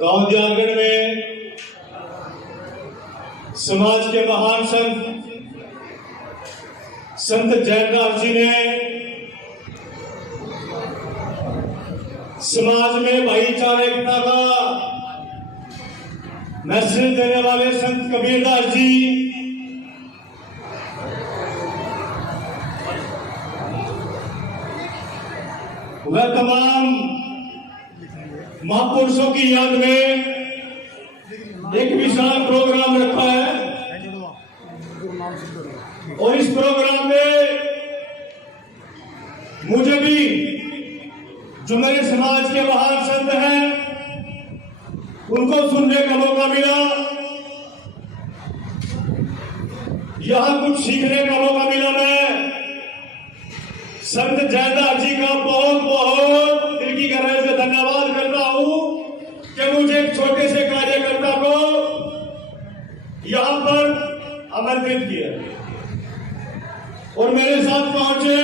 गांव दियालगढ़ में समाज के महान संत जयदास जी ने समाज में भाईचारा एकता का मैसेज देने वाले संत कबीरदास जी वह तमाम महापुरुषों की याद में एक विशाल प्रोग्राम रखा है और इस प्रोग्राम में मुझे भी जो मेरे समाज के महान संत हैं उनको सुनने का मौका मिला, यहां कुछ सीखने का मौका मिला। मैं संत जयदास जी का बहुत बहुत दिल की गहराई से धन्यवाद करता हूं कि मुझे एक छोटे से कार्यकर्ता को यहां पर आमंत्रित किया और मेरे साथ पहुंचे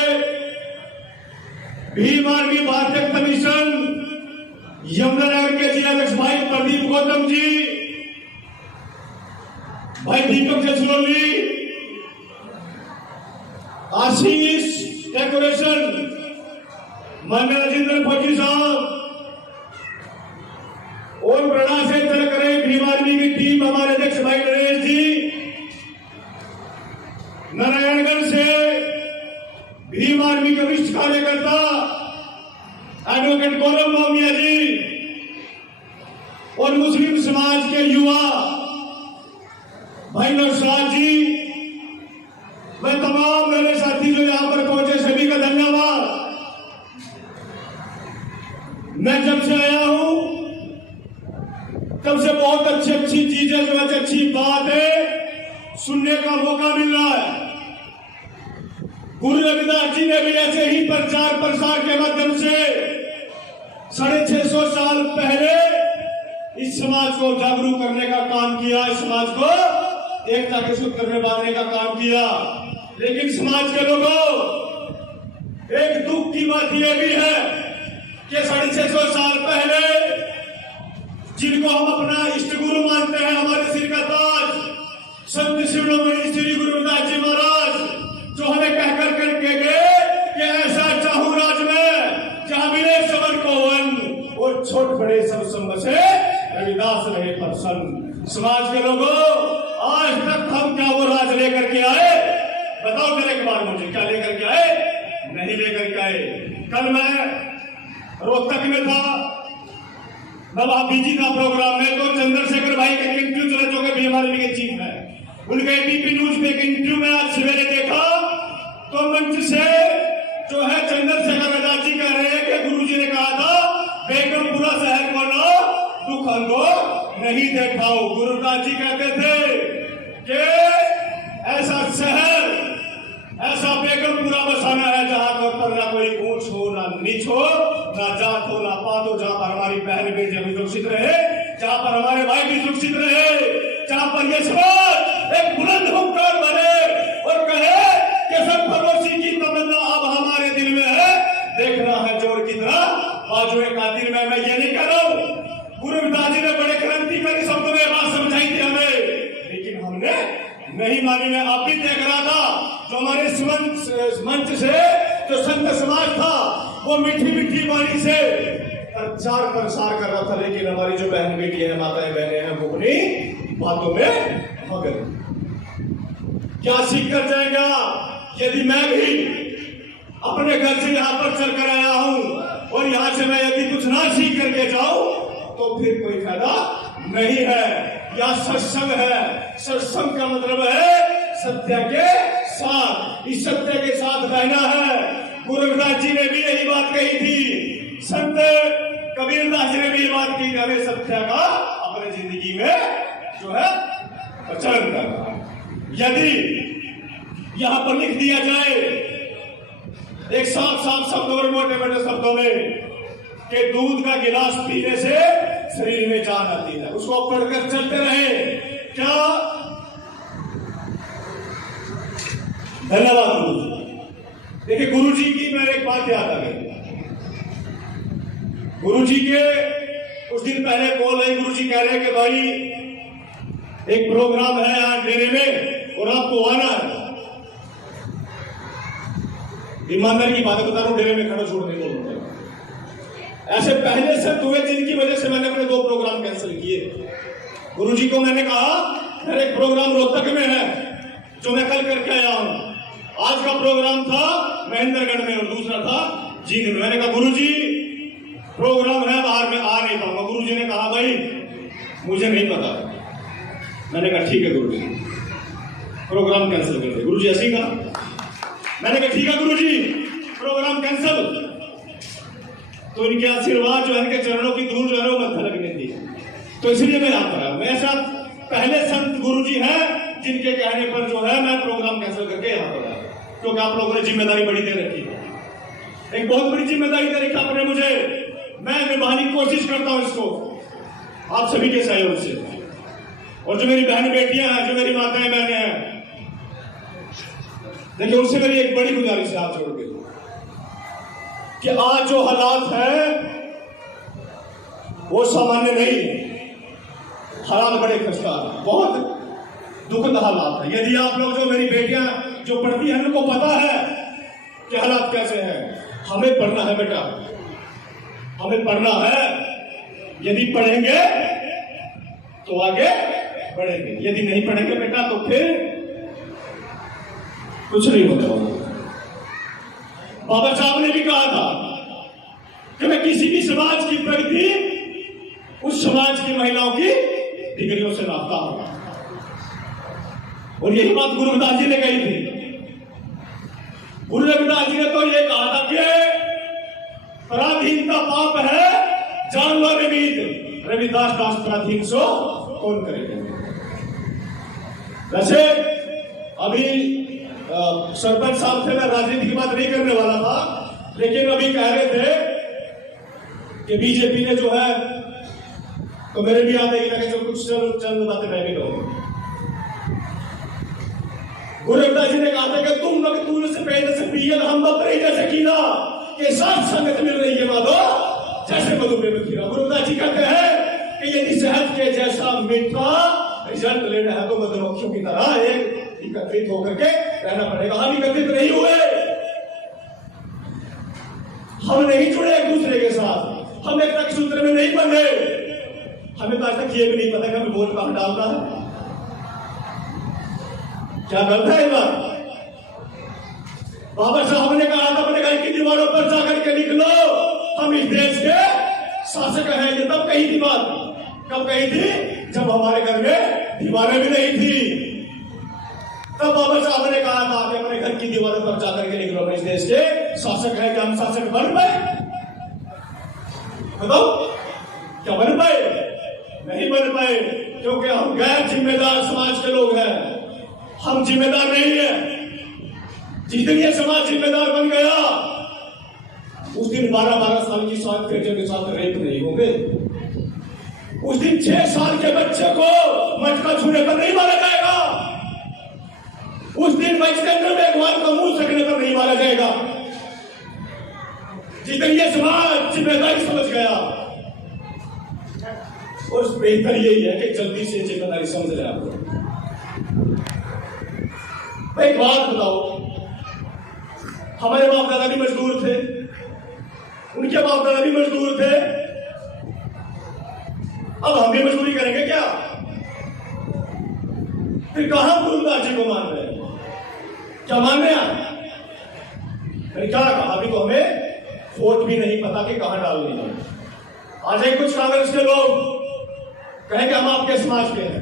भीम आर्मी भारतीय कमीशन यमुनानगर के जिलाध्यक्ष भाई प्रदीप गौतम जी, भाई दीपक जसरोली, आशीष डेकोरेशन, माननीय राजेंद्र फौजी साहब और प्रणा से चल करे भीम आर्मी की टीम, हमारे अध्यक्ष भाई नरेश जी, नारायणगढ़ से भीम आर्मी के वरिष्ठ कार्यकर्ता एडवोकेट गौरव मामिया जी और मुस्लिम समाज के युवा भाई नौशाद जी, मैं तमाम मेरे साथी जो यहां पर पहुंचे सभी का धन्यवाद। मैं जब से आया हूं तब से बहुत अच्छी अच्छी चीजें जो अच्छी बात है सुनने का मौका मिल रहा है। गुरु रविदास जी ने भी ऐसे ही प्रचार प्रसार के माध्यम से 650 साल पहले इस समाज को जागरूक करने का काम किया, इस समाज को एकता के सूत्र में बांधने का काम किया। लेकिन समाज के लोगों, एक दुख की बात यह भी है कि 650 साल पहले जिनको हम अपना इष्ट गुरु मानते हैं, हमारे सिर का ताज संत शिरोमणि श्री गुरु रविदास जी महाराज, जो हमें कहकर करके गए कि ऐसा चाहूं राज में जहां मिले सबर को वन और छोट बड़े सब संग से रविदास रहे प्रसन्न। समाज के लोगों, आज तक हम क्या वो राज लेकर के आए? बताओ मेरे एक बार मुझे, क्या लेकर के आए? नहीं लेकर के आए। कल मैं रोहतक में था, बाबा बीजी का प्रोग्राम में, तो चंद्रशेखर भाई का इंटरव्यू चला जो कि भीम आर्मी के चीफ है, उनके एबीपी न्यूज पे एक इंटरव्यू में आज सवेरे देखा तो मंच से जो है चंद्रशेखर आजाद जी कह रहे हैं कि गुरुजी ने कहा था बेगमपुरा शहर को ना दुख अंगो नहीं देखाओ। गुरुदास जी कहते थे कि ऐसा शहर, ऐसा बेगमपुरा बसाना है जहां पर ना कोई ऊंच हो, ना नीच हो, ना जात हो, ना पात हो, जहां पर हमारी बहन बेटियां भी सुरक्षित रहे, जहां पर हमारे भाई भी सुरक्षित रहे, जहां पर यह समाज एक बुलंद हुंकार बने और कहे कि सब फरोशी की तमन्ना अब हमारे दिल में है, देखना है जोर की तरह बाजुए कातिल में। मैं ये नहीं कह रहा हूं, गुरु रविदास जी ने बड़े क्रांतिकारी शब्दों में बात समझाई थी हमें, लेकिन हमने नहीं मानी। मैं आप भी देख रहा था जो हमारे मंच से जो संत समाज था वो मीठी मीठी वाणी से प्रचार प्रसार कर रहा था, लेकिन हमारी जो बहन बेटी है, माताएं बहनें हैं, वो अपनी बातों में मगन। क्या सीख कर जाएगा यदि मैं भी अपने घर से यहाँ पर चल कर आया हूँ और यहाँ से मैं यदि कुछ ना सीख करके जाऊं तो फिर कोई फायदा नहीं है। या सत्संग है, सत्संग का मतलब है सत्य के साथ, इस सत्य के साथ रहना है। गुरु रविदास जी ने भी यही बात कही थी, संत कबीरदास जी ने भी ये बात की, हमें सत्य का अपने जिंदगी में जो है प्रचलन करना। यदि यहां पर लिख दिया जाए एक साफ साफ शब्दों में, मोटे मोटे शब्दों में, कि दूध का गिलास पीने से शरीर में जान आती है, उसको पढ़कर चलते रहे, क्या? धन्यवाद गुरु जी। देखिए गुरु जी की मेरे एक बात याद आ गई। गुरु जी के कुछ दिन पहले कॉल आई, गुरुजी कह रहे हैं कि भाई एक प्रोग्राम है आज डेरे में और आपको आना है। ईमानदारी की बात बता रहा हूं, डेरे में खड़ा छोड़ नहीं बोलूंगा। ऐसे पहले से हुए जिनकी वजह से मैंने अपने 2 प्रोग्राम कैंसिल किए। गुरुजी को मैंने कहा मेरा एक प्रोग्राम रोहतक में है जो मैं कल करके आया हूं। आज का प्रोग्राम था महेंद्रगढ़ में और दूसरा था जींद में। मैंने कहा गुरुजी प्रोग्राम है बाहर में, आ नहीं पाऊंगा। गुरुजी ने कहा भाई मुझे नहीं पता। मैंने कहा ठीक है गुरुजी, प्रोग्राम कैंसिल कर दे। गुरुजी ऐसे ही कहा। मैंने कहा ठीक है गुरुजी, प्रोग्राम कैंसिल। तो इनके आशीर्वाद जो है, इनके चरणों की धूल जो है वो मत्था लगने दी, तो इसलिए मैं आता रहा। मेरे साथ पहले संत गुरुजी हैं जिनके कहने पर जो है मैं प्रोग्राम कैंसिल करके यहाँ पर आया, क्योंकि आप लोगों ने जिम्मेदारी बड़ी दे रखी है, एक बहुत बड़ी जिम्मेदारी दे रखी आपने मुझे। मैं निभाने की कोशिश करता हूं इसको आप सभी के सहयोग से। और जो मेरी बहन बेटियां हैं, जो मेरी माताएं बहनें हैं, देखिए उनसे मेरी एक बड़ी गुजारिश है आप जोड़ के कि आज जो हालात है वो सामान्य नहीं है। हालात बड़े खस्ता है, बहुत दुखद हालात है। यदि आप लोग जो मेरी बेटियां जो पढ़ती हैं उनको पता है कि हालात कैसे हैं, हमें पढ़ना है बेटा, हमें पढ़ना है। यदि पढ़ेंगे तो आगे बढ़ेंगे, यदि नहीं पढ़ेंगे बेटा तो फिर कुछ नहीं होता। बाबा साहब ने भी कहा था कि मैं किसी भी समाज की प्रगति उस समाज की महिलाओं की डिग्रियों से नापता हूं। और यही बात गुरु रविदास जी ने कही थी। गुरु रविदास जी ने तो यह कहा था कि पराधीनता पाप है जानवर निमित्त, रविदास दास पराधीन सो कौन करेगा। वैसे अभी सरपंच साहब से मैं राजनीति की बात नहीं करने वाला था, लेकिन अभी कह रहे थे कि बीजेपी ने जो है, तो मेरे भी याद है कि कुछ चंद बातें मैं भी कहूंगा। गुरु रविदास जी ने कहा था कि तुम मकतूल से पहले से पियल हम बपरी जैसे कीना के साथ संगत मिल रही है माधो जैसे मधुमेह में खीरा। गुरु रविदास जी कहते हैं कि यदि शहद के जैसा मीठा रिजल्ट लेना है तो मधुमक्खियों की तरह एक एकत्रित होकर के रहना पड़ेगा। हम एकत्रित नहीं हुए, हम नहीं जुड़े एक दूसरे के साथ, हम एक तक सूत्र में नहीं बंधे। हमें तो आज तक ये भी नहीं पता कि हमें वोट कहां डालना है। क्या गलत है ये बात? बाबा साहब ने कहा था अपने घर की दीवारों पर जाकर के लिख लो हम इस देश के शासक हैं। ये तब कही थी बात, कब कही थी? जब हमारे घर में दीवारें भी नहीं थी। तब बाबा साहब ने कहा था कि अपने घर की दीवारों पर जाकर के लिख लो हम इस देश के शासक हैं। क्या हम शासक बन पाए? बताओ, क्या बन पाए? नहीं बन पाए, क्योंकि हम गैर जिम्मेदार समाज के लोग हैं। हम जिम्मेदार नहीं है। जिस दिन ये समाज जिम्मेदार बन गया उस दिन 12-12 साल की साथ बच्चे के साथ रेप नहीं होंगे। उस दिन 6 साल के बच्चे को मटका छूने पर नहीं मारा जाएगा। उस दिन स्टैंडर्ड में अखबार का मुंह सकने पर नहीं मारा जाएगा। जिस दिन ये समाज जिम्मेदारी समझ गया, और बेहतर यही है कि जल्दी से जिम्मेदारी समझ लें। आपको एक बात बताओ, हमारे बाप दादा भी मजदूर थे, उनके बाप दादा भी मजदूर थे, अब हम भी मजदूरी करेंगे क्या? फिर कहां गुरुदास जी को मान रहे हैं? क्या मान रहे हैं? क्या कहा? अभी तो हमें वोट भी नहीं पता कि कहां डालनी है। आज एक कुछ कांग्रेस के लोग कहेंगे हम आपके समाज के हैं,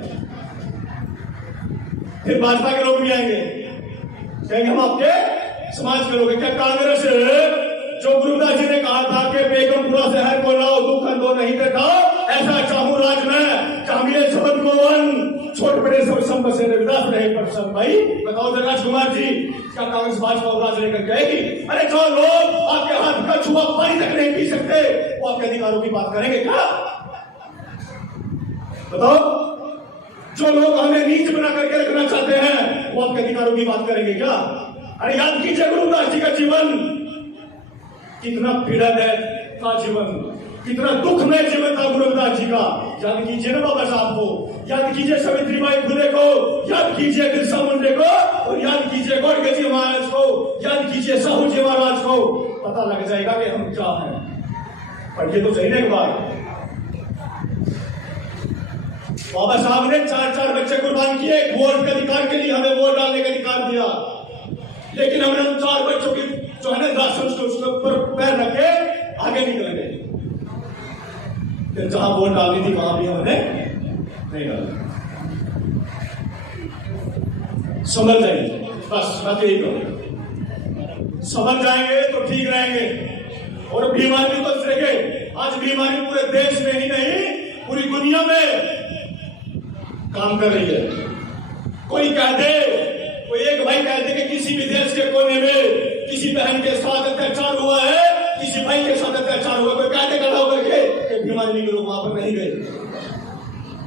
फिर भाजपा के लोग भी आएंगे कहेंगे हम आपके समाज के लोग हैं। क्या कांग्रेस जो गुरुदास जी ने कहा था कि बेगमपुरा शहर को लाओ दुख दो नहीं देखा, ऐसा चाहूं राज में चामिए सबन को वन छोटे बड़े सब संबंध से रविदास रहे प्रसन्न। भाई बताओ जरा राजकुमार जी, क्या कांग्रेस भाजपा और राज लेकर जाएगी? अरे जो लोग आपके हाथ का छुआ पानी तक नहीं पी सकते वो आपके अधिकारों की बात करेंगे क्या? बताओ, जो लोग हमें नीच बना करके रखना चाहते हैं वो आपके अधिकारों की बात करेंगे क्या? अरे याद कीजिए गुरुदास जी का जीवन कितना पीड़ादायक था जीवन। कितना दुख में जीवन था गुरु रविदास जी का। याद कीजिए ना बाबा साहब को, याद कीजिए सावित्रीबाई फुले को, याद कीजिए बिरसा मुंडे को, और याद कीजिए गौड़गे जी महाराज को, याद कीजिए साहू जी महाराज को। पता लग जाएगा कि हम क्या हैं। पढ़िए तो सही ना एक बार। बाबा साहब ने 4-4 बच्चे कुर्बान किए वोट के अधिकार के लिए, हमें वोट डालने का अधिकार दिया। लेकिन हमने उन 4 बच्चों की जो है ना राशन उसके ऊपर पैर रखे आगे निकल गए। जहां वोट डालनी थी वहां भी हमने नहीं डाला। समझ जाएंगे, बस बात यही करो। समझ जाएंगे तो ठीक रहेंगे। और बीमारी तो रहेंगे। आज बीमारी पूरे देश में ही नहीं पूरी दुनिया में काम कर रही है। कोई कह दे, कोई एक भाई कह दे कि किसी भी देश के कोने में किसी बहन के साथ अत्याचार हुआ है, किसी भाई के साथ अत्याचार हुआ, कोई कह दे खड़ा होकर के बीमारी नहीं लोग वहां पर नहीं गए।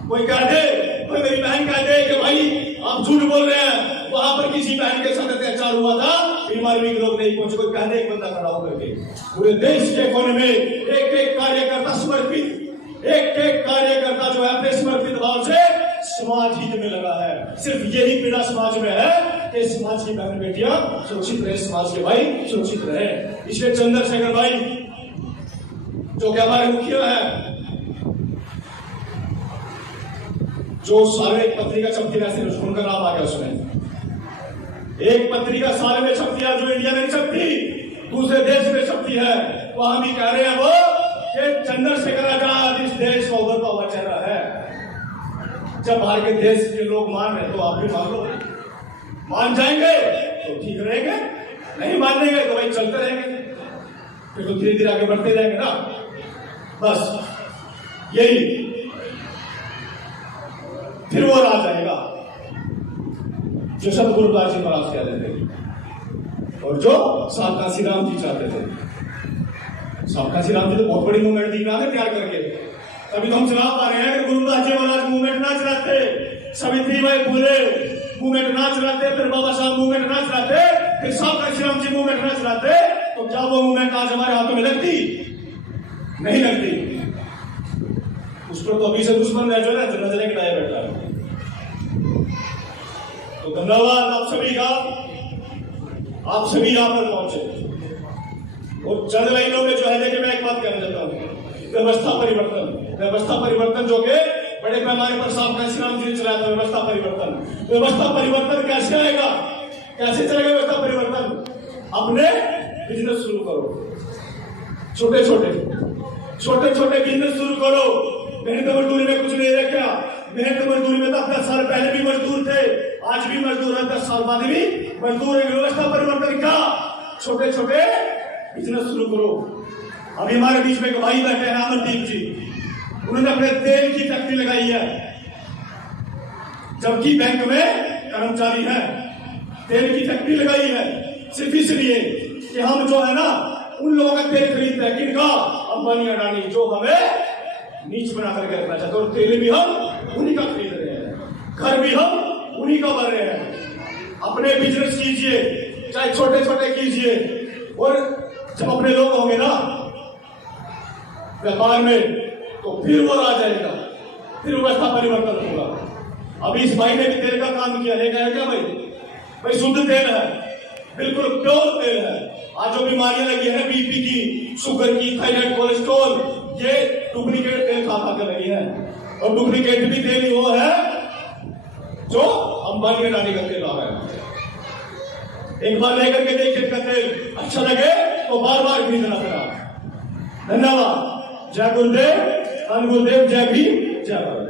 कोई कह दे, कोई मेरी बहन कह दे कि भाई आप झूठ बोल रहे हैं, वहां पर किसी बहन के साथ अत्याचार हुआ था, बीमारी के लोग नहीं पहुंचे। कोई कह दे एक बंदा खड़ा होकर के पूरे देश के कोने में एक कार्यकर्ता समर्पित, एक कार्यकर्ता जो है अपने समर्पित भाव से समाज हित में लगा है। सिर्फ यही पीड़ा समाज में है कि समाज की बहन बेटियां सुरक्षित रहे, समाज के भाई सुरक्षित रहे। इसलिए चंद्रशेखर भाई जो कि हमारे मुखिया है, जो सारे एक पत्रिका छपती रहती है, उनका नाम आ गया उसमें। एक पत्रिका साल में छपती है जो इंडिया में नहीं छपती, दूसरे देश में छपती है। वो हम ही कह रहे हैं वो कि चंद्रशेखर आजाद इस देश का उभरता हुआ चेहरा है। जब बाहर के देश के लोग मान रहे तो आप भी मान लो। मान जाएंगे तो ठीक रहेंगे, नहीं मानेंगे तो भाई चलते रहेंगे, फिर तो धीरे धीरे आगे बढ़ते जाएंगे ना। बस यही, फिर वो राज आएगा जो सब गुरुदास जी महाराज कहते थे और जो साहब काशीराम जी चाहते थे। साहब काशीराम जी तो बहुत बड़ी मूवमेंट दी ना तैयार करके, तभी तो हम चला पा रहे हैं। गुरुदास जी महाराज मूवमेंट ना चलाते, सावित्रीबाई फुले मूवमेंट ना चलाते, फिर बाबा साहब मूवमेंट ना चलाते, फिर साहब काशीराम जी मूवमेंट ना चलाते, तो क्या वो मूवमेंट आज हमारे हाथों में लगती? नहीं लगती। उस पर तो अभी से दुश्मन है जो है ना नजरें गिराए बैठा है। तो धन्यवाद आप सभी का, आप सभी यहां पर पहुंचे। और चंद लाइनों में जो है देखिए मैं एक बात कहना चाहता हूं, व्यवस्था परिवर्तन जो कि बड़े पैमाने पर साहब काशीराम जी ने चलाया था। व्यवस्था परिवर्तन कैसे आएगा, कैसे चलेगा व्यवस्था परिवर्तन? अपने बिजनेस शुरू करो, छोटे छोटे बिजनेस शुरू करो। मेहनत मजदूरी में कुछ नहीं रखा। मेहनत मजदूरी में तो 10 साल पहले भी मजदूर थे, आज भी मजदूर है, 10 साल बाद भी मजदूर है। व्यवस्था परिवर्तन का छोटे छोटे बिजनेस शुरू करो। अभी हमारे बीच में एक भाई बैठे हैं अमरदीप जी, उन्होंने अपने तेल की फैक्ट्री लगाई है, जबकि बैंक में कर्मचारी है। तेल की फैक्ट्री लगाई है सिर्फ इसलिए कि हम जो है ना उन लोगों का तेल खरीदते हैं, किनका? अंबानी अडानी, जो हमें नीच बना करके रखना चाहते हैं। और तेल भी हम उन्हीं का खरीद रहे हैं, घर भी हम उन्हीं का भर रहे हैं। अपने बिजनेस कीजिए, चाहे छोटे छोटे कीजिए, और जब अपने लोग होंगे ना व्यापार में तो फिर वो आ जाएगा, फिर व्यवस्था परिवर्तन होगा। अभी इस भाई ने भी तेल का काम किया है क्या भाई? शुद्ध तेल है, बिल्कुल प्योर तेल है। आज जो बीमारियां लगी है बीपी की, शुगर की, थायराइड, कोलेस्ट्रॉल, ये डुप्लीकेट तेल खा कर लगी है। और डुप्लीकेट भी तेल वो है जो अंबानी अडानी का तेल आ रहा है। एक बार लेकर के देखिए का तेल अच्छा लगे तो बार बार खरीदना पड़ा। धन्यवाद। जय गुरुदेव, धन गुरुदेव, जय भीम, जय भारत।